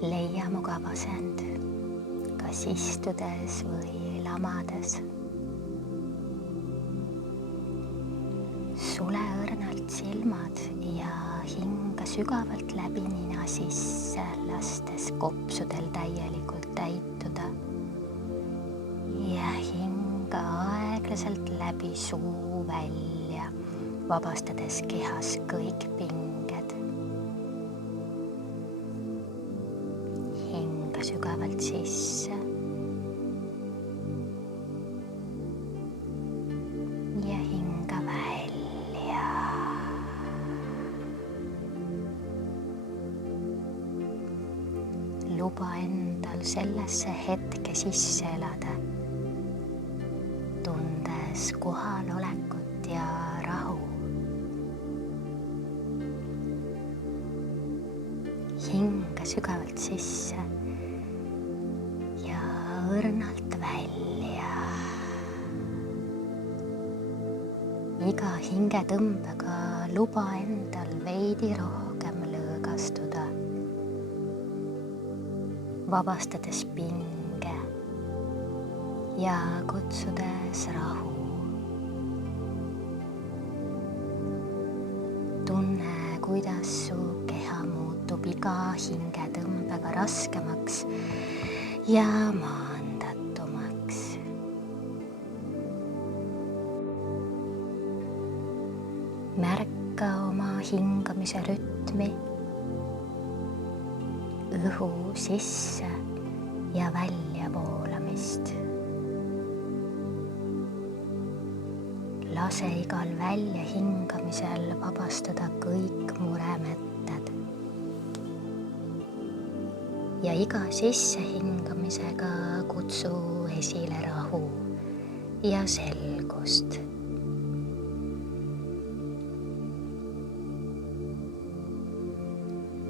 Leia mugav asend, kas istudes või lamades. Sule õrnalt silmad ja hinga sügavalt läbi nina sisse, lastes kopsudel täielikult täituda. Ja hinga aeglaselt läbi suu välja, vabastades kehas kõik pinged. Hinga sügavalt sisse ja hinga välja. Luba endal sellesse hetke sisse elada, tundes kohalolekut ja rahu. Hinga sügavalt sisse ja õrnalt välja. Iga hingetõmbega luba endal veidi rohkem lõõgastuda, vabastades pinge ja kutsudes rahu. Tunne, kuidas su keha muutub iga hingetõmbega raskemaks ja maandatumaks. Märka oma hingamise rütmi, õhu sisse ja välja voolamist. Lase igal välja hingamisel vabastada kõik muremetted. Ja iga sisse hingamisega kutsu esile rahu ja selgust.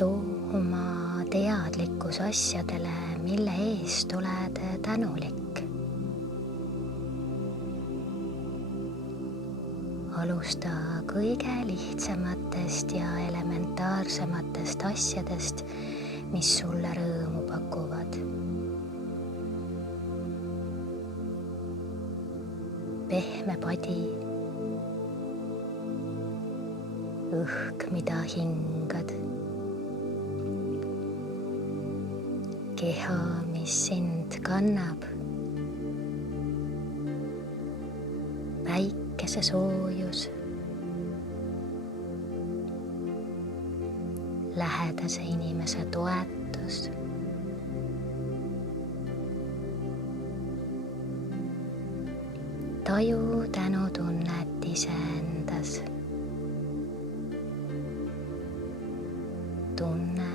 Too oma teadlikkus asjadele, mille eest oled tänulik. Alusta kõige lihtsamatest ja elementaarsematest asjadest, mis sulle rõõmu pakuvad. Pehme padi, õhk, mida hingad, keha, mis sind kannab, päikese soojus, lähedase inimese toetus, taju tänutunnet iseendas. Tunne,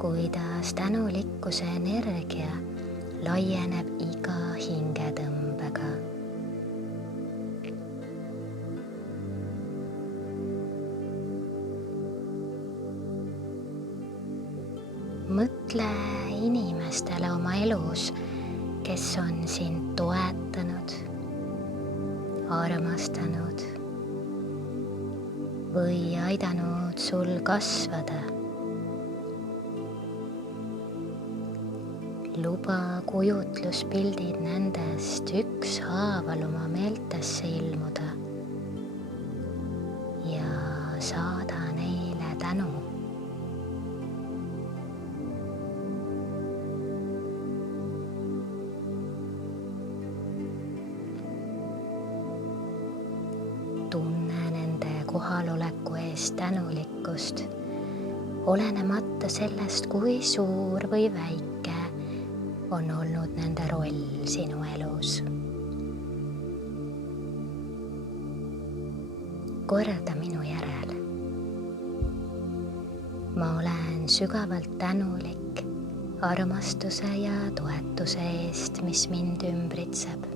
kuidas tänulikkuse energia laieneb iga hingetõmbega. Mõtle inimestele oma elus, kes on sind toetanud, armastanud või aidanud sul kasvada. Luba kujutluspildid nendest ükshaaval oma meeltesse ilmuda ja saada neile tänu. Tunne nende kohaloleku eest tänulikkust, olenemata sellest, kui suur või väike on olnud nende roll sinu elus. Korda minu järel. Ma olen sügavalt tänulik armastuse ja toetuse eest, mis mind ümbritseb.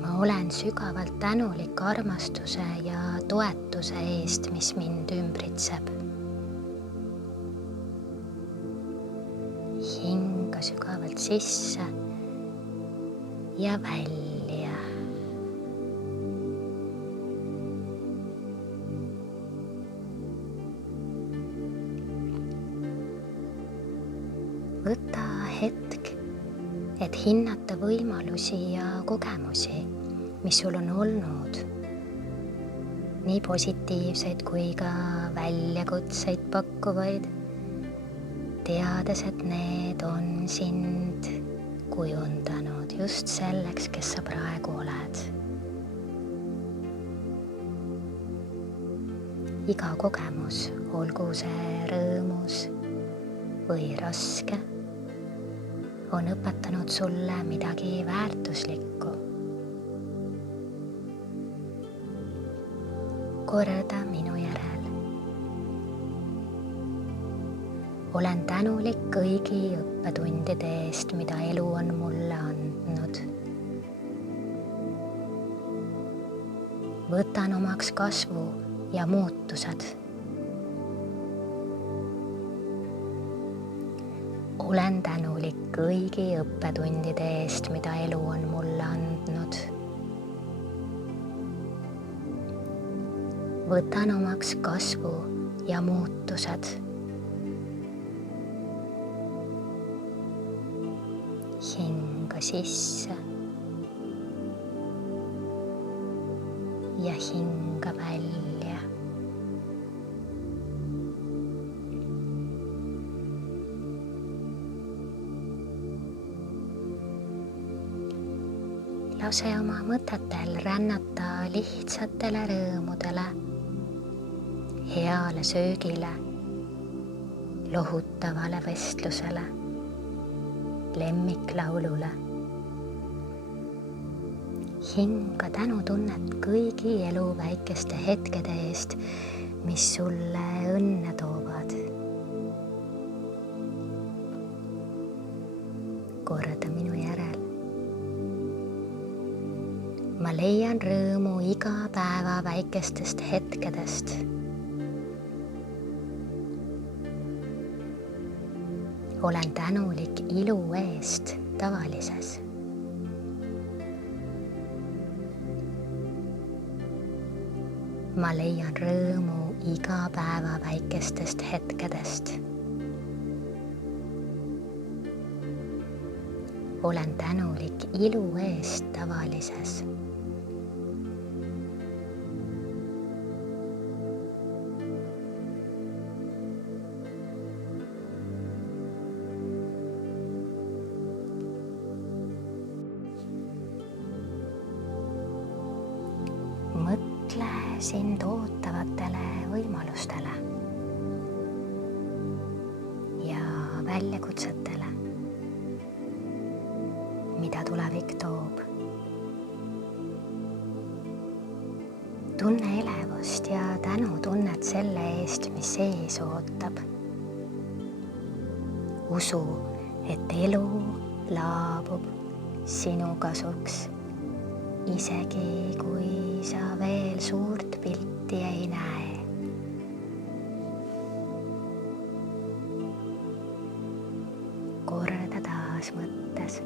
Ma olen sügavalt tänulik armastuse ja toetuse eest, mis mind ümbritseb. Hinga sügavalt sisse ja välja. et hinnata võimalusi ja kogemusi, mis sul on olnud, nii positiivseid kui ka väljakutseid pakkuvaid, teades, et need on sind kujundanud just selleks, kes sa praegu oled. Iga kogemus, olgu see rõõmus või raske, on õpetanud sulle midagi väärtuslikku. Korda minu järel. Olen tänulik kõigi õppetundide eest, mida elu on mulle andnud. Võtan omaks kasvu ja muutused. Olen tänulik kõigi õppetundide eest, mida elu on mulle andnud. Võtan omaks kasvu ja muutused. Hinga sisse ja hinga välja. Lase oma mõtetel rännata lihtsatele rõõmudele, heale söögile, lohutavale vestlusele, lemmiklaulule. Hinga tänutunnet kõigi elu väikeste hetkede eest, mis sulle õnne toovad. Korda minu järel. Ma leian rõõmu iga päeva väikestest hetkedest. Olen tänulik ilu eest tavalises. Ma leian rõõmu iga päeva väikestest hetkedest. Olen tänulik ilu eest tavalises. Mõtle sind ootavatele võimalustele ja väljakutsetele, mida tulevik toob. Tunne elevust ja tänutunnet selle eest, mis ees ootab. Usu, et elu laabub sinu kasuks, isegi kui sa veel suurt pilti ei näe. Korda taas mõttes.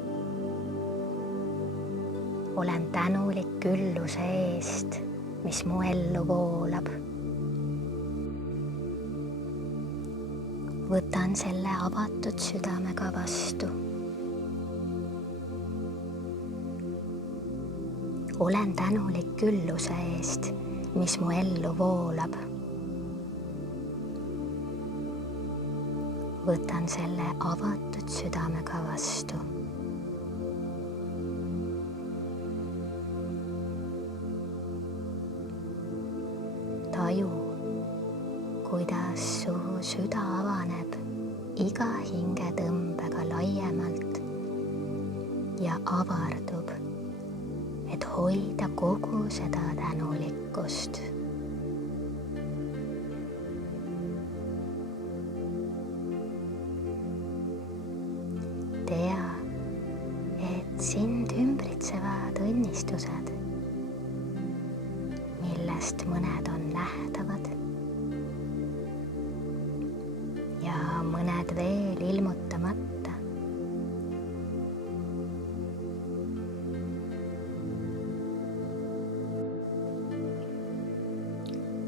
Olen tänulik külluse eest, mis mu ellu voolab. Võtan selle avatud südamega vastu. Olen tänulik külluse eest, mis mu ellu voolab. Võtan selle avatud südamega vastu. Taju, kuidas su süda avaneb iga hingetõmbega laiemalt ja avardub, et hoida kogu seda tänulikkust. Tea, et sind ümbritsevad õnnistused, millest mõned on nähtavad ja mõned veel ilmutamata.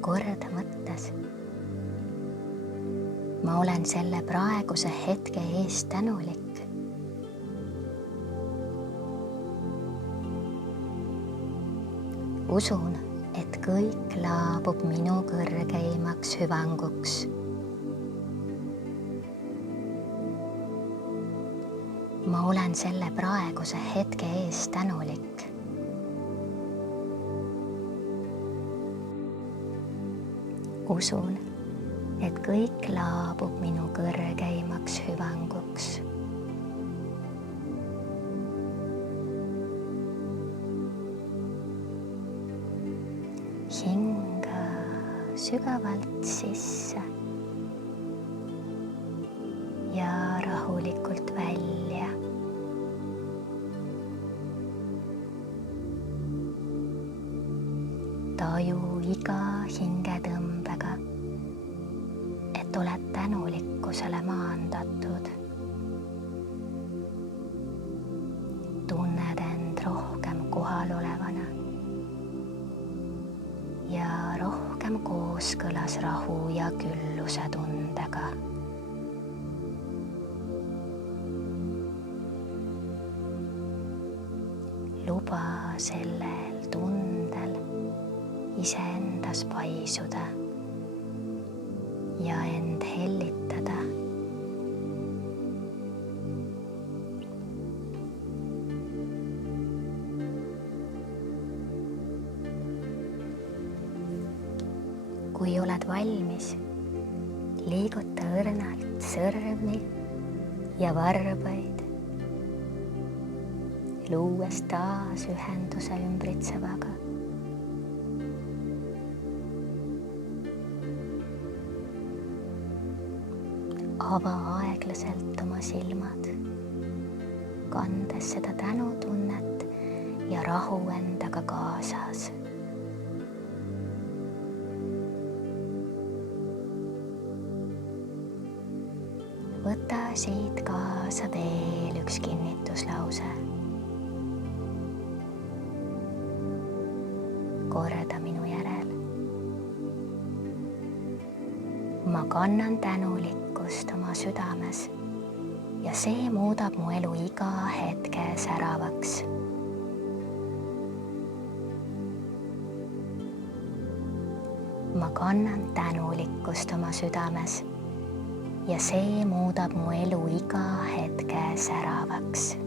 Korda mõttes. Ma olen selle praeguse hetke eest tänulik. usun, et kõik laabub minu kõrgeimaks hüvanguks. ma olen selle praeguse hetke eest tänulik. usun, et kõik laabub minu kõrgeimaks hüvanguks. hinga sügavalt sisse ja rahulikult välja. taju iga hingetõmbega, et oled tänulikkusele maandatud. tunned end rohkem kohalolevana ja rohkem kooskõlas rahu ja külluse tundega. luba sellel tundel iseendas paisuda ja end hellitada. kui oled valmis, liiguta õrnalt sõrmi ja varbaid, luues taas ühenduse ümbritsevaga. ava aeglaselt oma silmad, kandes seda tänutunnet ja rahu endaga kaasas. võta siit kaasa veel üks kinnituslause. korda minu järel. ma kannan tänulikkust oma südames ja see muudab mu elu iga hetke säravaks. ma kannan tänulikkust oma südames ja see muudab mu elu iga hetke säravaks.